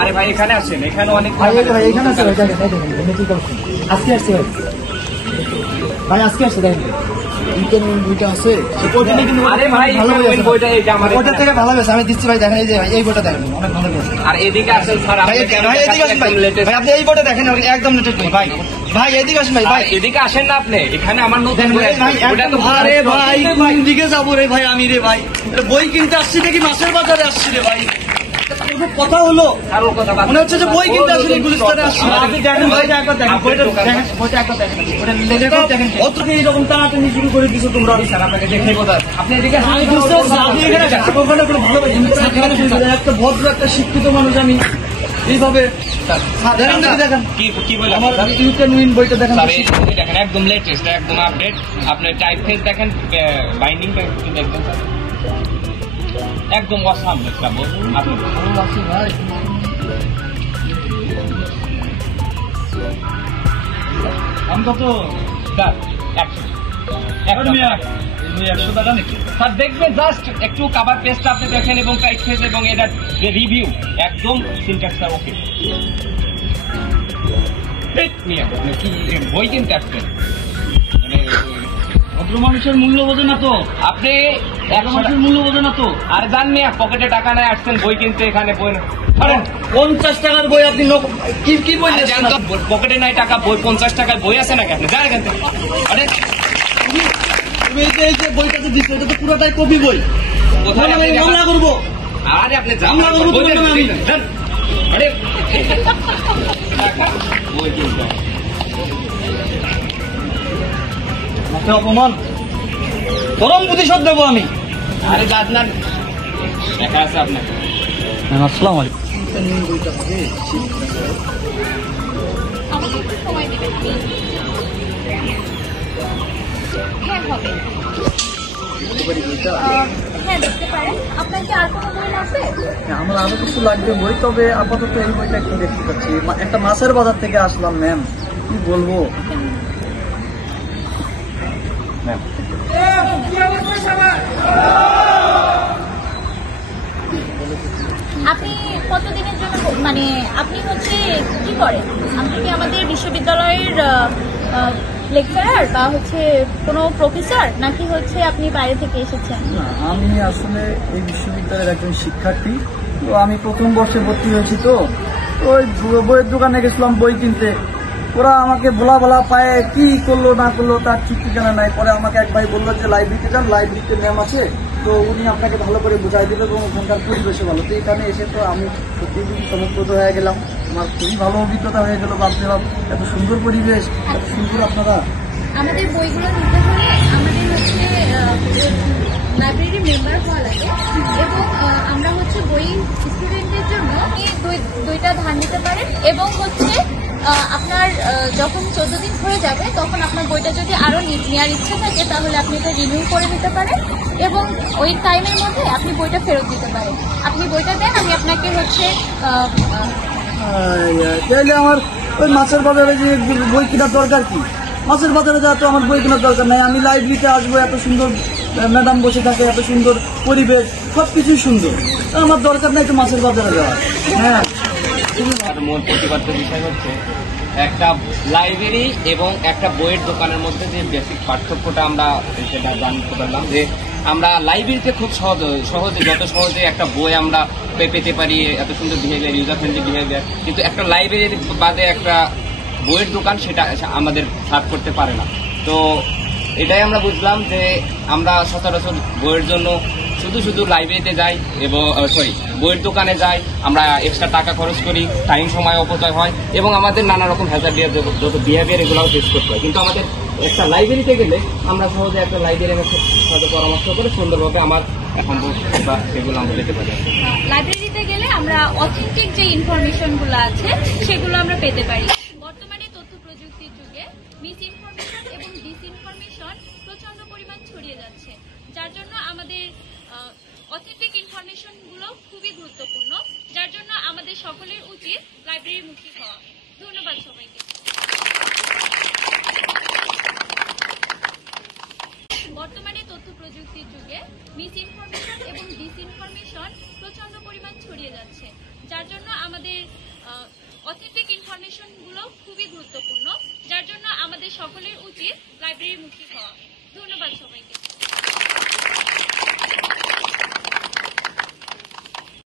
আরে ভাই এখানে আসেন, এখানে অনেক এখানে আছে আজকে আসছে ভাই, আজকে আসছে দেখেন বইটা আছে। আরে ভাই বইটা এই যে আমার ওইটা থেকে ভালো হয়েছে, আমি দিচ্ছি ভাই। দেখেন এই যে এই বইটা দেখেন অনেক ভালো হয়েছে। আর এদিকে আসেন স্যার, ভাই এদিকে আসেন ভাই, আপনি এই বইটা দেখেন একদম লেটেস্ট ভাই। ভাই এদিকে আসেন ভাই, ভাই এদিকে আসেন না আপনি, এখানে আমার নতুন বই আছে। ওটা তো আরে ভাই কোন দিকে যাবো রে ভাই আমি রে ভাই, বই কিনতে আসছি নাকি মাছের বাজারে আসছি রে ভাই? কথা হলো মনে হচ্ছে যে বই কিনতে আসছি গুলিস্তানে আসছি। আপনি দেখেন বইটা একবার দেখেন, বইটা দেখেন, বইটা একবার দেখেন, ওটা লেটেস্ট দেখেন। অত এইরকম টানাটানি শুরু করে দিছো তোমরা। স্যার আপনাকে দেখে কথা, আপনি এদিকে আসেন। আমি বুঝতে পারছি আপনি এখানে ওখানে কোনো ভালো একটা ভদ্র একটা শিক্ষিত মানুষ আমি এইভাবে দেখেন নাকি দেখেন কি বলেন আমার ইউ ক্যান উইন বইটা দেখেন। দেখেন একদম লেটেস্ট, একদম আপডেট। আপনি টাইপ ফেস দেখেন, বাইন্ডিংটা একটু দেখবেন স্যার, একদম অসাম দেখলাম আপনি। ভাই আমি কত স্যার 100 টাকা নাকি স্যার দেখবেন, জাস্ট একটু কাভার পেজটা আপনি দেখেন এবং টাইপ ফেস এবং এটার যে রিভিউ একদম সিনট্যাক্সটা ওকে। কি বই কিনতে আসছেন মানে ভদ্র মানুষের মূল্য বোঝে না তো আপনি, মানুষের মূল্য বোঝে না তো। আর জাননি পকেটে টাকা নেই, আসছেন বই কিনতে, এখানে বই 50 টাকার বই আপনি কি বই দিচ্ছেন? পকেটে নাই টাকা, বই 50 টাকার বই আছে নাকি আপনি যান এখান থেকে। আরে তুমি এই যে বইটা যে দিচ্ছ এটা তো পুরোটাই কপি বই। কোথায় আপনি মামলা করবো। আরে আপনি যান, মামলা করবো বই তোমার নামে আমি। যান। আরে টাকা বই কিনতে মাকে অপমান গরম প্রতিশোধ দেবো আমি। আরে যান না, দেখা আছে আপনার। আসসালামু আলাইকুম। আমাকে একটু সময় দেবেন। হ্যাঁ হবে, হ্যাঁ দেখতে পারেন। আপনার কি আর কোনো বই লাগবে? আমার আরো কিছু লাগবে বই, তবে আপাতত এই বইটা একটু দেখতে পাচ্ছি। একটা মাছের বাজার থেকে আসলাম ম্যাম, কি বলবো। আপনি কতদিনের জন্য মানে আপনি হচ্ছে কি করেন? আপনি কি আমাদের বিশ্ববিদ্যালয়ের লেকচারার বা হচ্ছে কোনো প্রফেসর, নাকি হচ্ছে আপনি বাইরে থেকে এসেছেন? না, আমি আসলে এই বিশ্ববিদ্যালয়ের একজন শিক্ষার্থী। তো আমি প্রথম বর্ষে ভর্তি হয়েছি, তো ওই বইয়ের দোকানে গেছিলাম বই কিনতে। ওরা আমাকে বলা পায়ে কি করলো না করলো তার ঠিক ঠিকানা নাই। পরে আমাকে এক ভাই বললো যে লাইব্রেরিতে যান, লাইব্রেরিতে ম্যাম আছে, তো উনি আপনাকে ভালো করে বুঝাই দিল এবং ওখানকার পরিবেশও ভালো। তো এখানে এসে তো আমি সত্যি খুবই চমৎকৃত হয়ে গেলাম। আমার খুবই ভালো অভিজ্ঞতা হয়ে গেল। ভাবতে এত সুন্দর পরিবেশ, এত সুন্দর আপনারা। আমাদের বইগুলো নিতে হলে আমাদের হচ্ছে লাইব্রেরি মেম্বার হওয়া লাগে এবং আমরা হচ্ছে বই স্টুডেন্টদের জন্য দুইটা ধার নিতে পারেন এবং হচ্ছে আপনার যখন 14 দিন হয়ে যাবে তখন আপনার বইটা যদি আরো নেওয়ার ইচ্ছা থাকে তাহলে আপনি এটা রিনিউ করে নিতে পারেন এবং ওই টাইমের মধ্যে আপনি বইটা ফেরত দিতে পারেন। আপনি বইটা দেন, আমি আপনাকে হচ্ছে তাইলে আমার ওই মাছের বাজারে যে বই কেনার দরকার কি? মাছের বাজারে যাওয়া তো আমার বই কেনার দরকার নাই। আমি লাইব্রেরিতে আসবো, এত সুন্দর ম্যাডাম বসে থাকে, এত সুন্দর পরিবেশ, সবকিছুই সুন্দর। আমার দরকার নাই তো মাছের বাজারে যাওয়া। হ্যাঁ, মূল প্রতিপাদ্য বিষয় হচ্ছে একটা লাইব্রেরি এবং একটা বইয়ের দোকানের মধ্যে যে বেসিক পার্থক্যটা আমরা সেটা জানতে পারলাম যে আমরা লাইব্রেরিতে খুব সহজে যত সহজে একটা বই আমরা পেতে পারি, এত সুন্দর বিহেভিয়ার, ইউজার ফ্রেন্ডলি বিহেভিয়ার, কিন্তু একটা লাইব্রেরির বাদে একটা বইয়ের দোকান সেটা আমাদের সার্ভ করতে পারে না। তো এটাই আমরা বুঝলাম যে আমরা সচরাচর বইয়ের জন্য শুধু লাইব্রেরিতে যাই এবং বইয়ের দোকানে যাই, আমরা এক্সট্রা টাকা খরচ করি, টাইম সময় অপচয় হয় এবং আমাদের নানা রকম হ্যাজার্ড যত বিহেভিয়ার এগুলোও ফেস করতে হয়। কিন্তু আমাদের একটা লাইব্রেরিতে গেলে আমরা সহজে একটা লাইব্রেরির সাথে পরামর্শ করে সুন্দরভাবে আমার এখন সেগুলো আমরা পেতে পারি। লাইব্রেরিতে গেলে আমরা অথেন্টিক যে ইনফরমেশনগুলো আছে সেগুলো আমরা পেতে পারি। বর্তমানে তথ্য প্রযুক্তির যুগে মিস ইনফরমেশন এবং ডিসইনফরমেশন প্রচন্ড পরিমাণ ছড়িয়ে যাচ্ছে, যার জন্য আমাদের অথেন্টিক ইনফরমেশনগুলো খুবই গুরুত্বপূর্ণ, যার জন্য আমাদের সকলের উচিত লাইব্রেরিমুখী হওয়া। ধন্যবাদ সবাইকে। বর্তমানে তথ্য প্রযুক্তির যুগে মিস ইনফরমেশন এবং ডিসইনফরমেশন প্রচন্ড পরিমাণ ছড়িয়ে যাচ্ছে, যার জন্য আমাদের অথেন্টিক ইনফরমেশনগুলো খুবই গুরুত্বপূর্ণ, যার জন্য আমাদের সকলের উচিত লাইব্রেরিমুখী হওয়া। ধন্যবাদ সবাইকে।